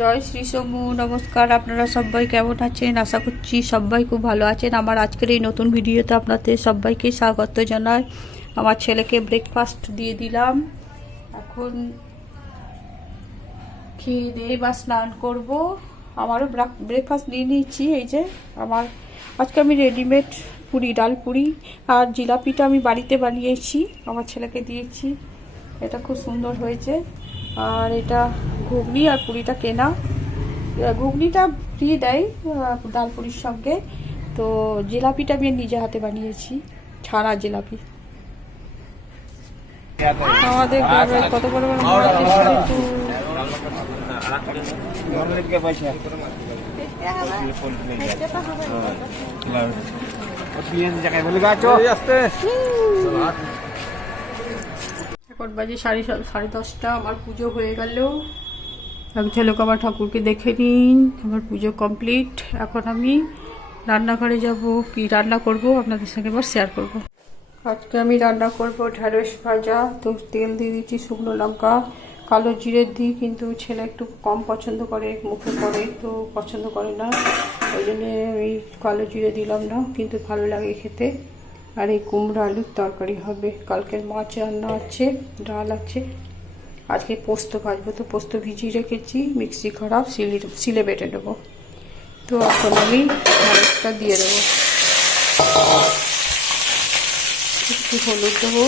জয় শ্রী সমু নমস্কার। আপনারা সবাই কেমন আছেন? আশা করছি সবাই খুব ভালো আছেন। আমার আজকের এই নতুন ভিডিওতে আপনাদের সবাইকে স্বাগত জানাই। আমার ছেলেকে ব্রেকফাস্ট দিয়ে দিলাম। এখন খেয়ে দিয়ে বা স্নান করব। আমারও ব্রেকফাস্ট নিয়ে নিয়েছি। এই যে আমার আজকে আমি রেডিমেড পুরি, ডাল পুরি আর জিলাপিটা আমি বাড়িতে বানিয়েছি। আমার ছেলেকে দিয়েছি। এটা খুব সুন্দর হয়েছে। আর এটা ঘুগনি আর পুরিটা কেনা। ঘুগনিটা ফ্রি দেয় ডাল পুরির সঙ্গে। তো জিলাপিটা আমি নিজে হাতে বানিয়েছি ছাড়া জিলাপি। আমাদের কত বড় বড় কিন্তু এখন বাজে সাড়ে সাড়ে দশটা, আমার পুজো হয়ে গেল। এক ঝলক আমার ঠাকুরকে দেখে নিন, আমার পুজো কমপ্লিট। এখন আমি রান্নাঘরে যাব, কি রান্না করব আপনাদের সঙ্গে এবার শেয়ার করব। আজকে আমি রান্না করব ঢ্যাঁড়স ভাজা তো তেল দিয়ে দিচ্ছি শুকনো লঙ্কা, কালো জিরে দিই, কিন্তু ছেলে একটু কম পছন্দ করে, মুখে পড়ে তো পছন্দ করে না। ওই জন্যে আমি কালো জিরে দিলাম না, কিন্তু ভালো লাগে খেতে। আর এই কুমড়ো আলুর তরকারি হবে। কালকের মাছ রান্না আছে, ডাল আছে। আজকে পোস্ত ভাজবো, তো পোস্ত ভিজিয়ে রেখেছি, মিক্সি খারাপ, সিলি সিলে বেটে নেব। তো এখন আমি ঢ্যাঁড়সটা দিয়ে দেবো। একটু হলুদ দেবো।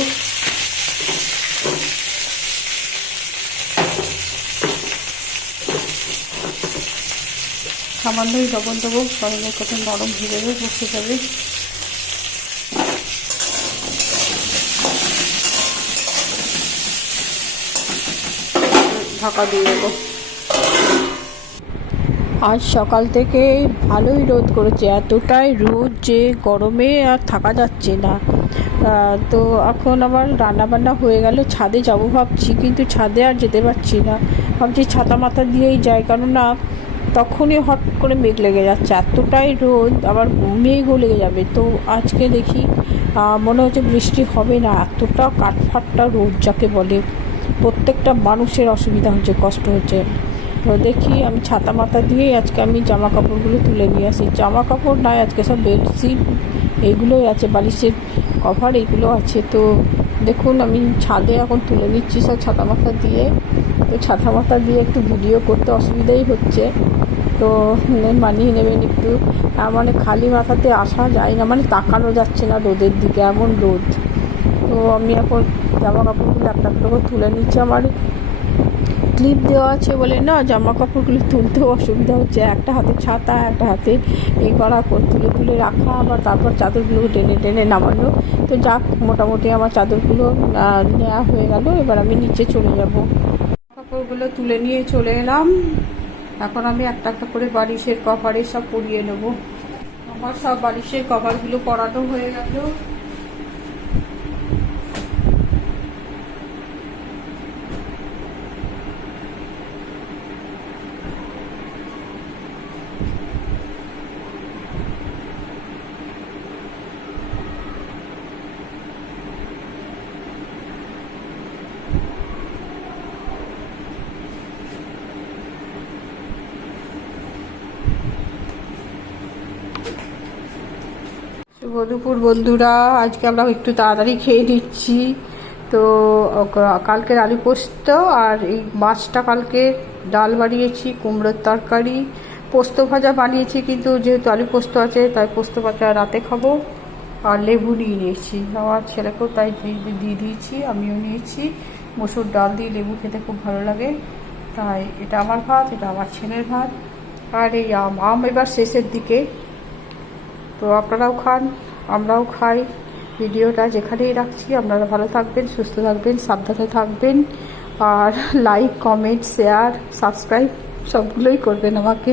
সামান্যই লবণ দেবো, কারণ কত নরম হয়ে যাবে বসে যাবে। ঢাকা দিয়ে দেবো। আজ সকাল থেকে ভালোই রোদ করেছে, এতটাই রোদ যে গরমে আর থাকা যাচ্ছে না। তো এখন আবার রান্না বান্না হয়ে গেল ছাদে যাব ভাবছি, কিন্তু ছাদে আর যেতে পারছি না। ভাবছি ছাতা মাথা দিয়েই যাই, কেননা তখনই হট করে মেঘ লেগে যাচ্ছে, এতটাই রোদ, আবার মেঘও লেগে যাবে। তো আজকে দেখি মনে হচ্ছে বৃষ্টি হবে না, এতটা কাঠফাটটা রোদ যাকে বলে। প্রত্যেকটা মানুষের অসুবিধা হচ্ছে, কষ্ট হচ্ছে। তো দেখি, আমি ছাতা মাথা দিয়েই আজকে আমি জামা কাপড়গুলো তুলে নিয়ে আসি। জামা কাপড় নাই, আজকে সব বেডশিট এইগুলোই আছে, বালিশের কভার এইগুলো আছে। তো দেখুন, আমি ছাদে এখন তুলে নিচ্ছি সব ছাতা মাথা দিয়ে। তো ছাতা মাথা দিয়ে একটু ভিডিও করতে অসুবিধাই হচ্ছে। তো মানিয়ে নেবেন একটু। মানে খালি মাথাতে আসা যায় না মানে তাকানো যাচ্ছে না রোদের দিকে, এমন রোদ। তো আমি এখন জামা কাপড়গুলো একটা একটা করে তুলে নিচ্ছি আমার। ক্লিপ দেওয়া আছে বলে না, জামা কাপড়গুলো তুলতেও অসুবিধা হচ্ছে। একটা হাতে ছাতা, একটা হাতে এই করা কর- তুলে তুলে রাখা, আবার তারপর চাদরগুলো টেনে টেনে নামানো। তো যাক, মোটামুটি আমার চাদরগুলো নেওয়া হয়ে গেল। এবার আমি নিচে চলে যাব। কাপড়গুলো তুলে নিয়ে চলে এলাম। এখন আমি একটা একটা করে বালিশের কভারে সব পরিয়ে নেব। আমার সব বালিশের কভারগুলো পরানো হয়ে গেল। দুপুর বন্ধুরা, আজকে আমরা একটু তাড়াতাড়ি খেয়ে নিচ্ছি। তো, ক- কালকের আলু পোস্ত, আর এই মাছটা কালকে ডাল বানিয়েছি, কুমড়োর তরকারি। পোস্ত ভাজা বানিয়েছি, কিন্তু যেহেতু আলু পোস্ত আছে, তাই পোস্ত ভাজা রাতে খাব। আর লেবু নিয়ে নিয়েছি। আমার ছেলেকেও তাই দিয়ে দিয়েছি, আমিও নিয়েছি। মসুর ডাল দিয়ে লেবু খেতে খুব ভালো লাগে। তাই এটা আমার ভাত, এটা আমার ছেলের ভাত। আর এই আম আম এবার শেষের দিকে। তো আপনারাও খান। আমরাও খাই। ভিডিওটা যেখানেই রাখছি, আপনারা ভালো থাকবেন, সুস্থ থাকবেন, সাবধানে থাকবেন। আর লাইক কমেন্ট শেয়ার সাবস্ক্রাইব সবগুলোই করবেন আমাকে।